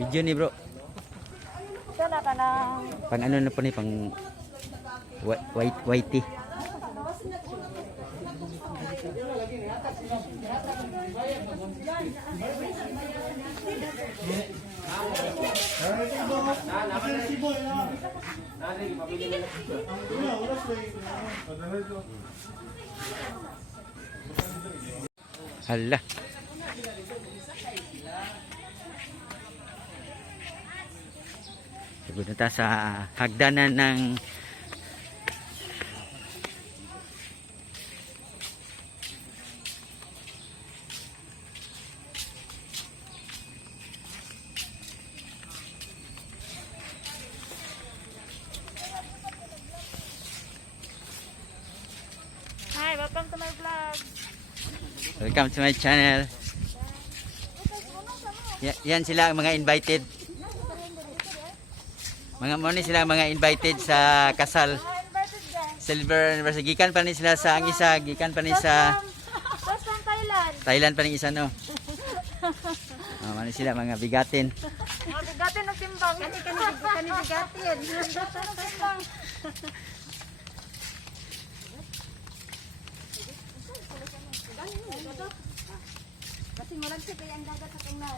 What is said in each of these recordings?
Video ni bro. Sana ka ng... Pang ano na po ni pang whitey. Hala. Siguro ta sa hagdanan ng Hi, welcome to my vlog. welcome to my channel. Yan sila ang mga invited. Mga mo ni sila mga invited sa kasal. Silver anniversary. Gikan pa ni sila sa ang isa, gikan pa ni sa That's from Thailand. Thailand pa ni isa no. Mani sila mga bigatin. Mga bigatin ng timbang. Kani bigatin. Bigatin ng timbang. Kasi malagsi kaya ang dagat sa tungnaw.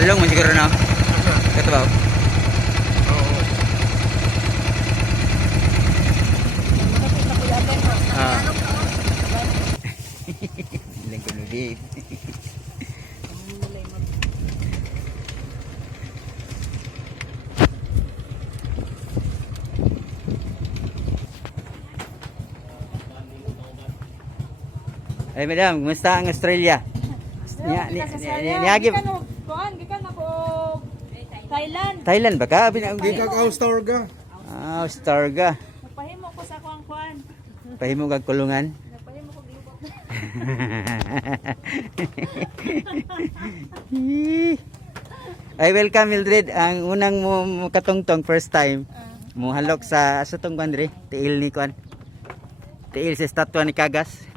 Along mo siguro na. Kato ba? Ilang kanudi. Ay madam, kumusta ang Australia? Niagib. Kuan, gikan ako Thailand. Thailand ba ka? Austarga. Ah, Austarga. Nagpahimo ko sa kuan. Pahimo kag kulungan. Nagpahimo ko gilubot. Ay welcome Mildred, ang unang mo katungtong first time. Mo halok sa asutong bandre, tiil ni kuan. Tiil sa statwa ni Kagas.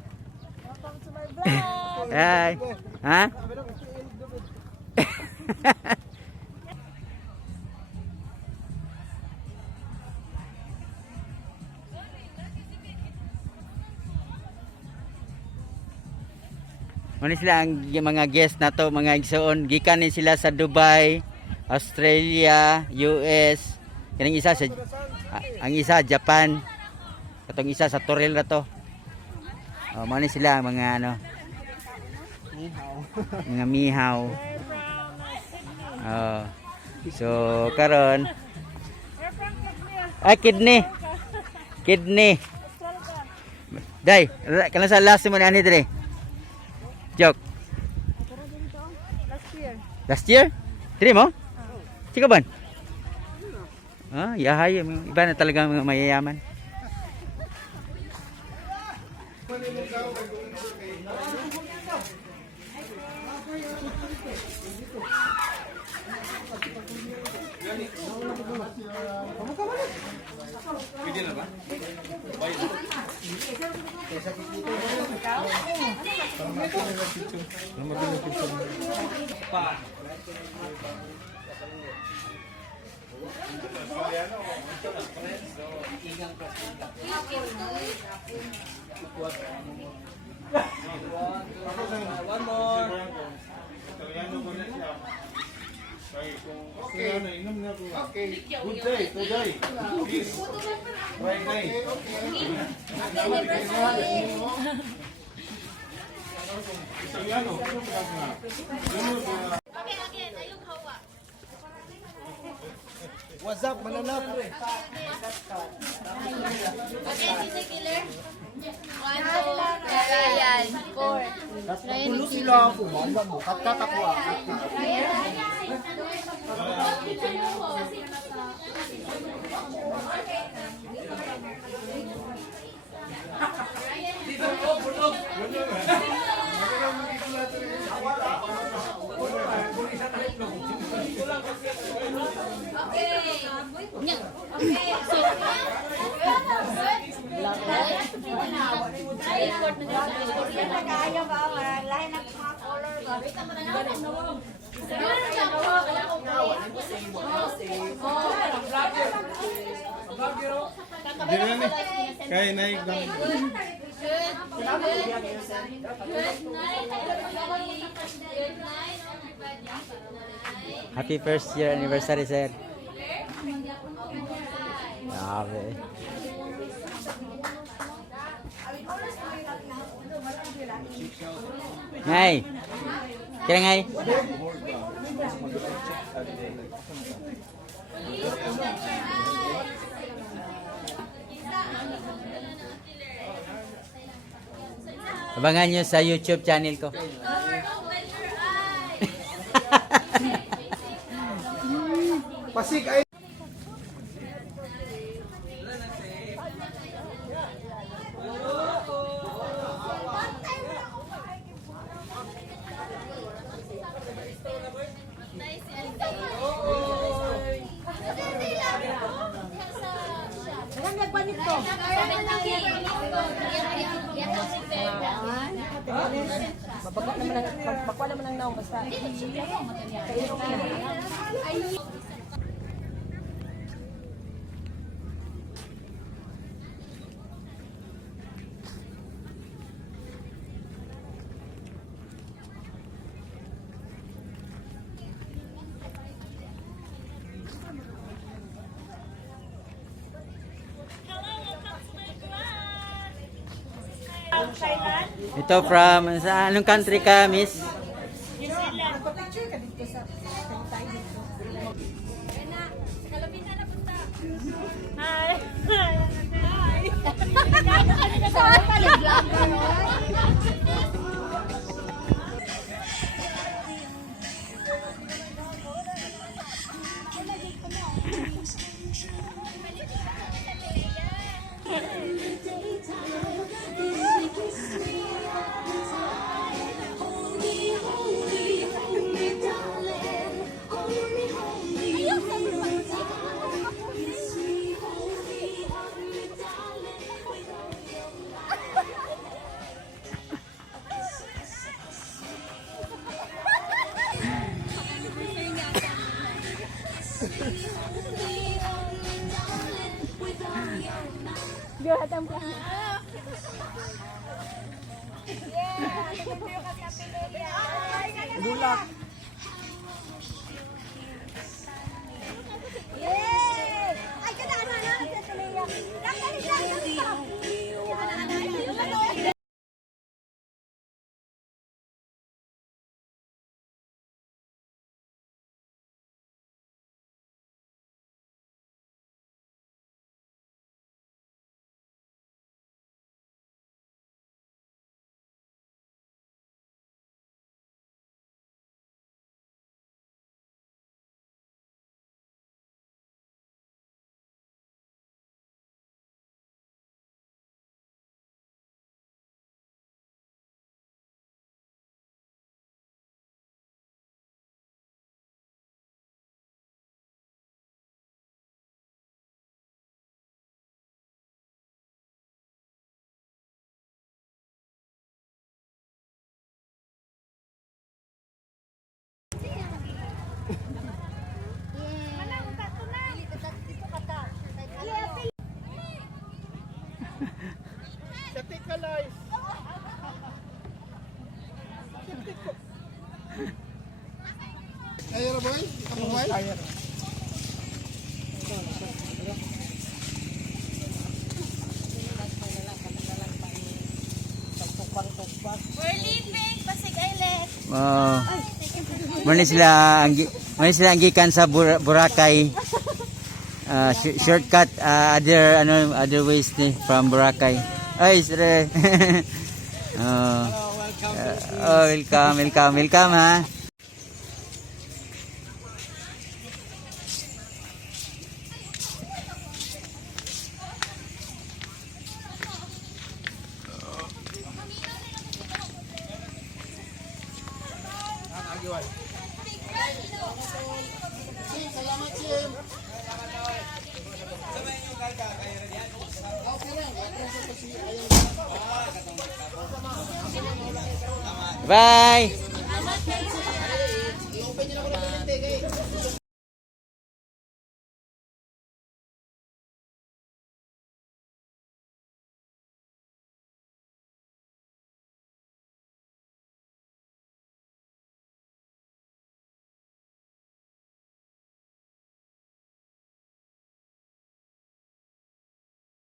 Welcome to my vlog. Ay. Ha? Muna sila ang mga guest na to, mga igsoon. Gikan ni sila sa Dubai, Australia, US. Kaning isa sa ang isa Japan. Katong isa sa Toril na to. Oh, muna sila ang mga ano. Mga mihaw. Oh. So karon kidney. Kidney. Day, kana sa last mo ani dire. Joke. Last year. Last year? Dire mo? Sika ban? Ah, yahay, iba na talaga mga mayayaman. Pwede na ba? Bayad na. Ano magandang picture? Pa. One more. Okay. Okay. Good day today. Please. Friday. Italiano. What's up, mananap? Ayan. 4. Tulo sila ako, mamba mo, katakapwa. Kaya ba? Lahat ng mga color ba? Dirani. Kaya naik dang. Happy first year anniversary, sir. Grabe. Ngay. Kira ngay. Abangan nyo sa YouTube channel ko. Pasig ay. Bakwa naman ang naong basta. Ito from sa anong country ka, miss? Bulak. Kaya na boy? Kamu boy? We're leaving Pasig Island. Oh. Muna sila ang gikan sa Boracay. Shortcut other ways ni from Boracay. Ay, sir. Welcome ha. Bye.